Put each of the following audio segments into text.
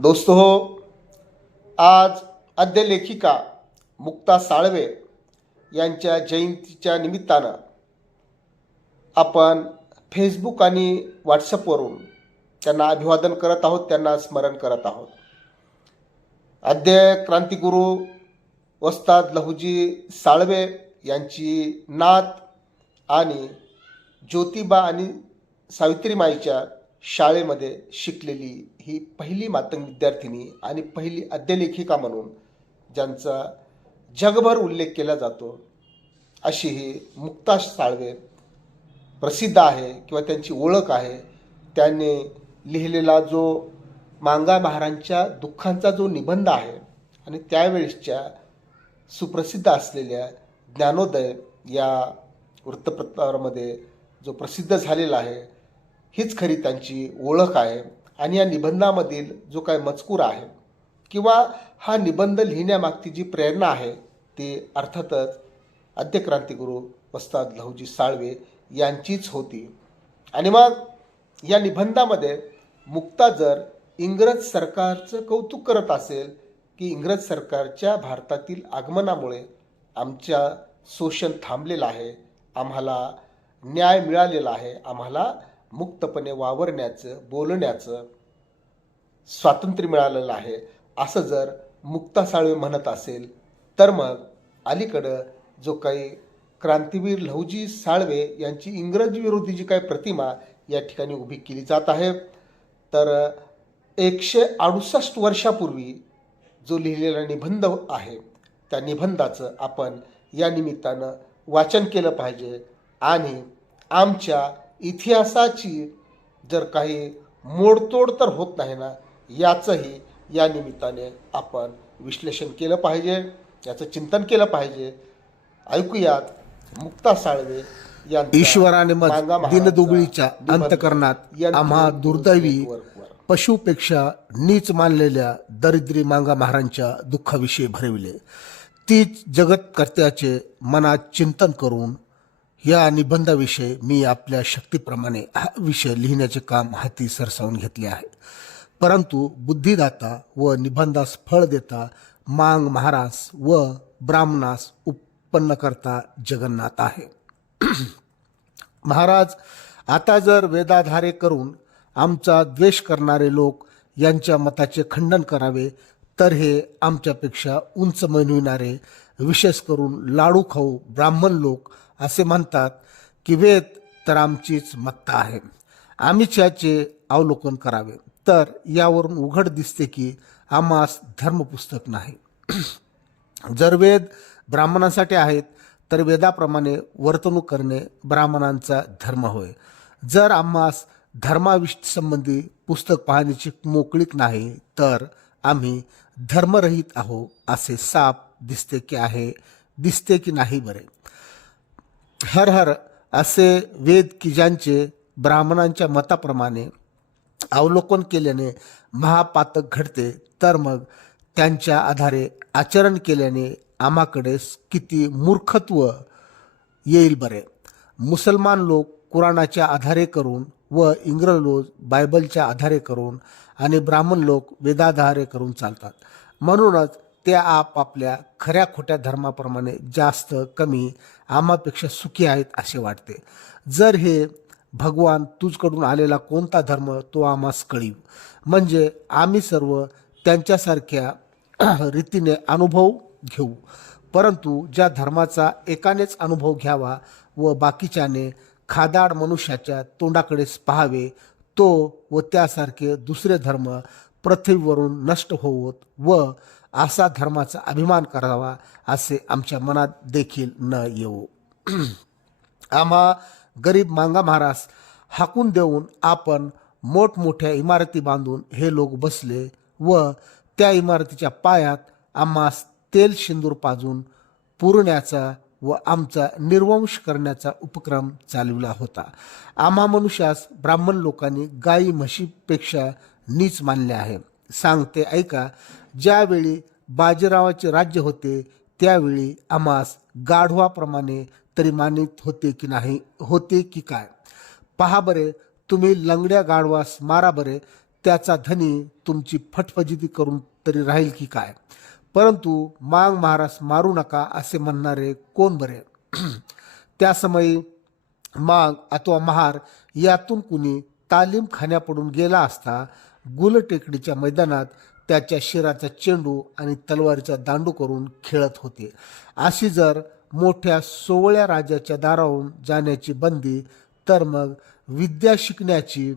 दोस्तो हो आज आद्य लेखिका मुक्ता साळवे यांच्या जयंतीच्या निमित्तानं आपण फेसबुक आणि व्हॉट्सअपवरून त्यांना अभिवादन करत आहोत त्यांना स्मरण करत आहोत. आद्य क्रांतिगुरू वस्ताद लहुजी साळवे यांची नात आणि ज्योतिबा आणि सावित्रीमाईच्या शाळेमध्ये शिकलेली ही पहिली मातंग विद्यार्थिनी आणि पहिली अध्यलेखिका म्हणून ज्यांचा जगभर उल्लेख केला जातो अशी ही मुक्ता साळवे प्रसिद्ध आहे किंवा त्यांची ओळख आहे. त्यांनी लिहिलेला जो मांगा महारांच्या दुःखांचा जो निबंध आहे आणि त्यावेळेसच्या सुप्रसिद्ध असलेल्या ज्ञानोदय या वृत्तपत्रामध्ये जो प्रसिद्ध झालेला आहे हीच खरी त्यांची ओळख आहे आणि या निबंधामधील जो काय मजकूर आहे किंवा हा निबंध लिहिण्यामागची जी प्रेरणा आहे ती अर्थातच आद्यक्रांतिगुरू वस्ताद लहूजी साळवे यांचीच होती. आणि मग या निबंधामध्ये मुक्ता जर इंग्रज सरकारचं कौतुक करत असेल की इंग्रज सरकारच्या भारतातील आगमनामुळे आमच्या शोषण थांबलेलं आहे आम्हाला न्याय मिळालेला आहे आम्हाला मुक्तपणे वावरण्याचं बोलण्याचं स्वातंत्र्य मिळालेलं आहे. असं जर मुक्ता साळवे म्हणत असेल तर मग अलीकडं जो काही क्रांतीवीर लहुजी साळवे यांची इंग्रजविरोधी जी काही प्रतिमा या ठिकाणी उभी केली जात आहे तर एकशे अडुसष्ट वर्षापूर्वी जो लिहिलेला निबंध आहे त्या निबंधाचं आपण या निमित्तानं वाचन केलं पाहिजे आणि आमच्या इतिहासाची जर काही मोडतोड तर होत नाही ना याचंही या निमित्ताने आपण विश्लेषण केलं पाहिजे याचं चिंतन केलं पाहिजे ऐकूयात मुक्ता साळवे ईश्वराने मग दिनदुबळीच्या. अंतकरणात आम्हा दुर्दैवी. पशुपेक्षा नीच मानलेल्या दरिद्री मांगा महारांच्या दुःखाविषयी भरविले तीच जगतकर्त्याचे मनात चिंतन करून या निबंधाविषयी मी आपल्या शक्तीप्रमाणे हा विषय लिहिण्याचे काम हाती सरसावून घेतले आहे. परंतु बुद्धिदाता व निबंधास फळ देता मांग महाराज व ब्राह्मणास उत्पन्न करता जगन्नाथ आहे. महाराज आता जर वेदाधारे करून आमचा द्वेष करणारे लोक यांच्या मताचे खंडन करावे तर हे आमच्यापेक्षा उंच मनविणारे विशेष करून लाडू खाऊ ब्राह्मण लोक असे म्हणतात की वेद तर आमचीच मत्ता आहे. आम्हीच याचे अवलोकन करावे. तर यावरून उघड दिसते की आम्हास धर्मपुस्तक नाही. जर वेद ब्राह्मणांसाठी आहेत तर वेदाप्रमाणे वर्तणूक करणे ब्राह्मणांचा धर्म होय. जर आम्हास धर्माविष संबंधी पुस्तक पाहण्याची मोकळीक नाही तर आम्ही धर्मरहित आहो असे साप दिसते की आहे दिसते की नाही बरे. हर हर असे वेद की ज्यांचे ब्राह्मणांच्या मताप्रमाणे अवलोकन केल्याने महापातक घडते तर मग त्यांच्या आधारे आचरण केल्याने आम्हाकडे किती मूर्खत्व येईल बरे. मुसलमान लोक कुराणाच्या आधारे करून व इंग्रज लोक बायबलच्या आधारे करून आणि ब्राह्मण लोक वेदाधारे करून चालतात. म्हणूनच ते आपापल्या खऱ्या खोट्या धर्माप्रमाणे जास्त कमी आम्हापेक्षा सुखी आहेत असे वाटते. जर हे भगवान तुझकडून आलेला कोणता धर्म तो आम्हास कळीव. म्हणजे आम्ही सर्व त्यांच्यासारख्या रीतीने अनुभव घेऊ. परंतु ज्या धर्माचा एकानेच अनुभव घ्यावा व बाकीच्याने खादाड मनुष्याच्या तोंडाकडेच पाहावे तो व त्यासारखे दुसरे धर्म पृथ्वीवरून नष्ट होवत व असा धर्माचा अभिमान करावा असे आमच्या मनात देखील न येऊ. आम्हा गरीब मांगा महाराज हाकून देऊन आपण मोठमोठ्या इमारती बांधून हे लोक बसले व त्या इमारतीच्या पायात आम्हास तेल शिंदूर पाजून पुरण्याचा व आमचा निर्वंश करण्याचा उपक्रम चालविला होता. आम्हा मनुष्यास ब्राह्मण लोकांनी गाई म्हशीपेक्षा नीच मानले आहे. सांगते ऐका ज्यावेळी बाजीरावाचे राज्य होते त्यावेळी आम्हास गाढवाप्रमाणे तरी मानित होते की नाही होते की काय? पहा बरे तुम्ही लंगड्या गाढवास मारा बरे त्याचा धनी तुमची फटफजिती करून तरी राहील की काय? परंतु मांग महारास मारू नका असे म्हणणारे कोण बरे? त्या समयी अथवा महार यातून कुणी तालीम खाण्यापडून गेला असता गुलटेकडीच्या मैदानात त्याच्या शिराचा चेंडू आणि तलवारीचा दांडू करून खेळत होते. अशी जर मोठ्या सोवळ्या राजाच्या दारावरून जाण्याची बंदी तर मग विद्या शिकण्याची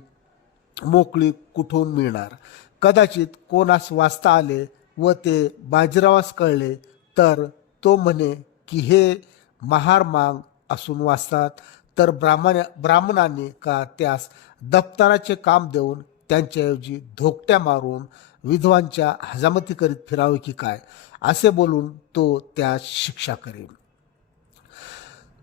मोकळी कुठून मिळणार? कदाचित कोणास वाचता आले व ते बाजीरावास कळले तर तो म्हणे की हे महार मांग असून वाचतात तर ब्राह्मण ब्राह्मणांनी का त्यास दप्तराचे काम देऊन त्यांच्याऐवजी धोकट्या मारून विधवांच्या हजामती करीत फिरावे की काय असे बोलून तो त्यास शिक्षा करेल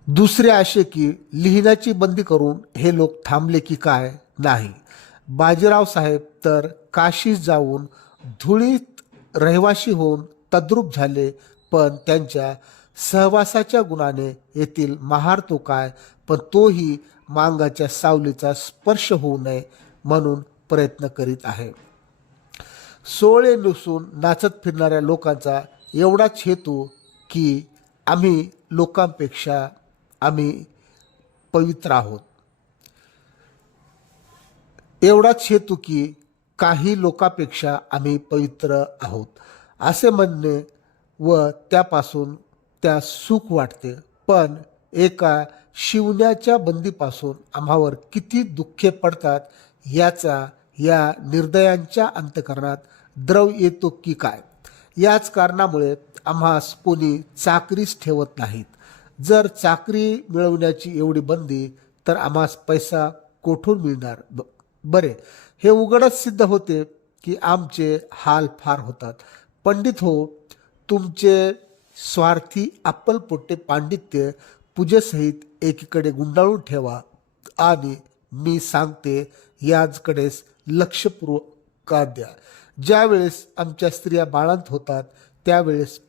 दुसरे असे की लिहिण्याची बंदी करून हे लोक थांबले की काय नाही. बाजीराव साहेब तर काशीस जाऊन धुळीत रहिवाशी होऊन तद्रूप झाले पण त्यांच्या सहवासाच्या गुणाने येथील महार तो काय पण तोही मांगाच्या सावलीचा स्पर्श होऊ नये म्हणून प्रयत्न करीत आहे. सोळे नुसून नाचत फिरणाऱ्या लोकांचा एवढाच हेतू की आम्ही लोकांपेक्षा आम्ही पवित्र आहोत. एवढाच हेतू की काही लोकांपेक्षा आम्ही पवित्र आहोत. असे म्हणणे व त्यापासून त्या सुख वाटते. पण एका शिवण्याच्या बंदीपासून आम्हावर किती दुःखे पडतात याचा या निर्दयांच्या अंतकरणात द्रव येतो की काय? याच कारणामुळे आम्हास कोणी चाकरीच ठेवत नाहीत. जर चाकरी मिळवण्याची एवढी बंदी तर आम्हास पैसा कोठून मिळणार? ब- बरे. हे उघडच सिद्ध होते की आमचे हाल फार होतात. पंडित हो तुमचे स्वार्थी अप्पलपोटे पांडित्य पूजेसहित एकीकडे गुंडाळून ठेवा आणि मी सांगते याचकडेच लक्षपूर्वक द्या. ज्यावेळेस आमच्या स्त्रिया बाळांत होतात त्यावेळेस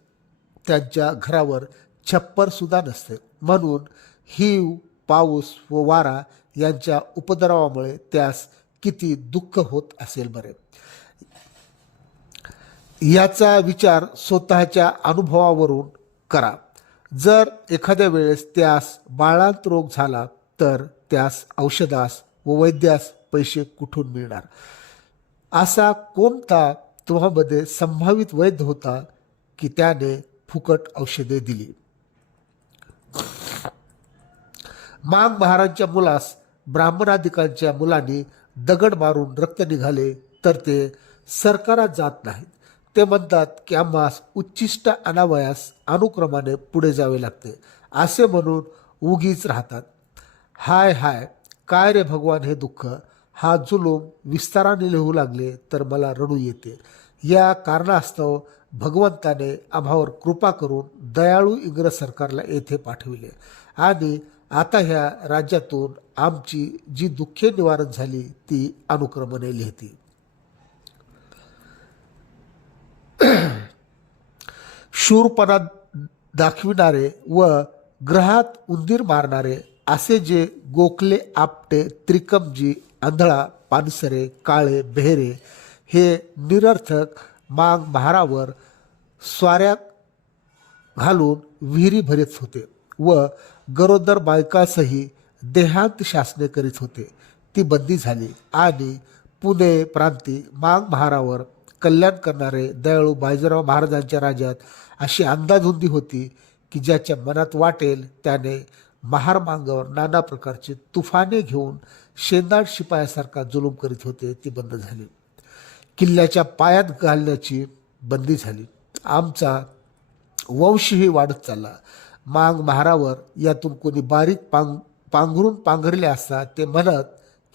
त्यांच्या घरावर छप्परसुद्धा नसते. म्हणून हिव पाऊस व वारा यांच्या उपद्रवामुळे त्यास किती दुःख होत असेल बरे. याचा विचार स्वतःच्या अनुभवावरून करा. जर एखाद्या वेळेस त्यास बाळांत रोग झाला तर त्यास औषधास व वैद्यास पैसे कुठून मिळणार? असा कोणता तुम्हामध्ये संभावित वैध होता की त्याने फुकट औषधे दिली? मांग महाराजच्या मुलास ब्राह्मणाधिकांच्या मुलांनी दगड मारून रक्त निघाले तर ते सरकारात जात नाहीत. ते म्हणतात की आम्हास उच्चिष्ट अनावयास अनुक्रमाने पुढे जावे लागते असे म्हणून उगीच राहतात. हाय हाय काय रे भगवान हे दुःख? हा जुलूम विस्ताराने लिहू लागले तर मला रडू येते. या कारणास्तव भगवंताने आम्हावर कृपा करून दयाळू इंग्रज सरकारला येथे पाठविले. आणि आता ह्या राज्यातून आमची जी दुःखे निवारण झाली ती अनुक्रमणे लिहिती. शूरपणा दाखविणारे व ग्रहात उंदीर मारणारे असे जे गोखले आपटे त्रिकमजी आंधळा पानसरे काळे बेहरे हे निरर्थक मांग महारावर स्वाऱ्या घालून विहिरी भरीत होते व गरोदर बायकासही देहांत शासने करीत होते. ती बंदी झाली आणि पुणे प्रांती मांग महारावर कल्याण करणारे दयाळू बाजीराव महाराजांच्या राज्यात अशी अंदाधुंदी होती की ज्याच्या मनात वाटेल त्याने महार मांगावर नाना प्रकारचे तुफाने घेऊन शेंदाड शिपायासारखा जुलूम करीत होते ती बंद झाली. किल्ल्याच्या पायात घालण्याची बंदी झाली. आमचा वंशही वाढत चालला. मांग महारावर यातून कोणी बारीक पांग पांघरून पांघरले असता ते म्हणत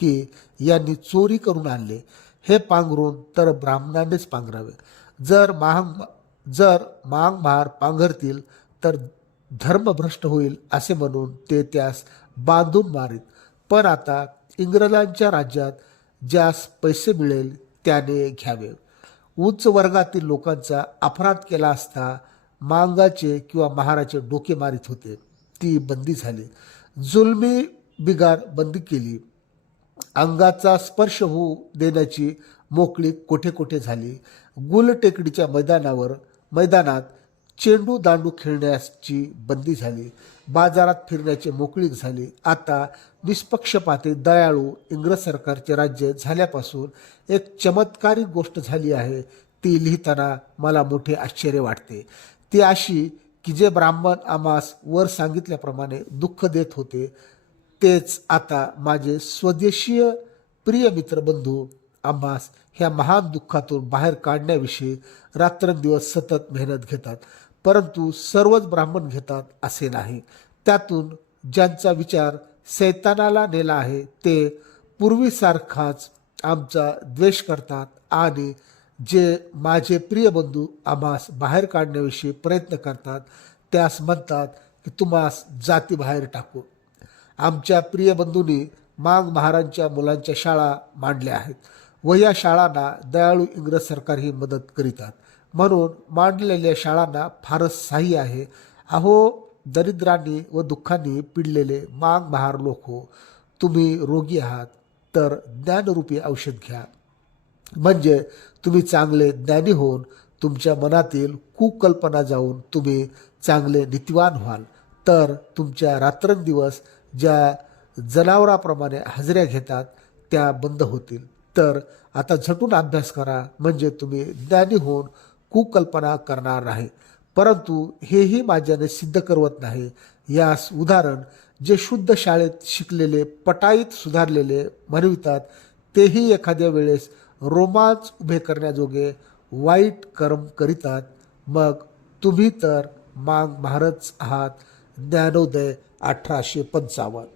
की यांनी चोरी करून आणले. हे पांघरून तर ब्राह्मणानेच पांघरावे. जर महाग जर मांग महार पांघरतील तर धर्मभ्रष्ट होईल असे म्हणून ते त्यास बांधून मारीत. पण आता इंग्रजांच्या राज्यात ज्यास पैसे मिळेल त्याने घ्यावे. उच्च वर्गातील लोकांचा अपराध केला असता मांगाचे किंवा महाराचे डोके मारित होते. ती बंदी झाली. जुलमी बिगार बंदी केली. अंगाचा स्पर्श होऊ देण्याची मोकळीक कोठे कोठे झाली. गुलटेकडीच्या मैदानावर मैदानात चेंडू दांडू खेळण्याची बंदी झाली. बाजारात फिरण्याची मोकळीक झाली. आता निष्पक्षपाती दयाळू इंग्रज सरकारचे राज्य झाल्यापासून एक चमत्कारिक गोष्ट झाली आहे. ती लिहिताना मला मोठे आश्चर्य वाटते. ती अशी की जे ब्राह्मण आमास वर सांगितल्याप्रमाणे दुःख देत होते तेच आता माझे स्वदेशीय प्रिय मित्रबंधू आम्हास ह्या महान दुःखातून बाहेर काढण्याविषयी रात्रंदिवस सतत मेहनत घेतात. परंतु सर्वच ब्राह्मण घेतात असे नाही. त्यातून ज्यांचा विचार सैतानाला नेला आहे ते पूर्वीसारखाच आमचा द्वेष करतात आणि जे माझे प्रिय बंधू आम्हास बाहेर काढण्याविषयी प्रयत्न करतात त्यास म्हणतात की तुम्हास जाती बाहेर टाकू. आमच्या प्रिय बंधूंनी मांग महाराजांच्या मुलांच्या शाळा मांडल्या आहेत व या शाळांना दयाळू इंग्रज सरकारही मदत करीतात. म्हणून मांडलेल्या शाळांना फारच सहाय्य आहे. अहो दरिद्रांनी व दुःखांनी पिडलेले मांग महार लोक हो तुम्ही रोगी आहात तर ज्ञानरूपी औषध घ्या. म्हणजे तुम्ही चांगले ज्ञानी होऊन तुमच्या मनातील कुकल्पना जाऊन तुम्ही चांगले नीतिवान व्हाल. तर तुमच्या रात्रंदिवस ज्या जनावराप्रमाणे हजऱ्या घेतात त्या बंद होतील. तर आता झटून अभ्यास करा. म्हणजे तुम्ही ज्ञानी होऊन कुकल्पना करणार नाही. परंतु हेही माझ्याने सिद्ध करवत नाही. यास उदाहरण जे शुद्ध शाळेत शिकलेले पटाईत सुधारलेले म्हणवितात तेही एखाद्या वेळेस रोमांच उभे करण्याजोगे वाईट कर्म करीतात. मग तुम्ही तर मांग महारच आहात. ज्ञानोदय अठराशे पंचावन्न.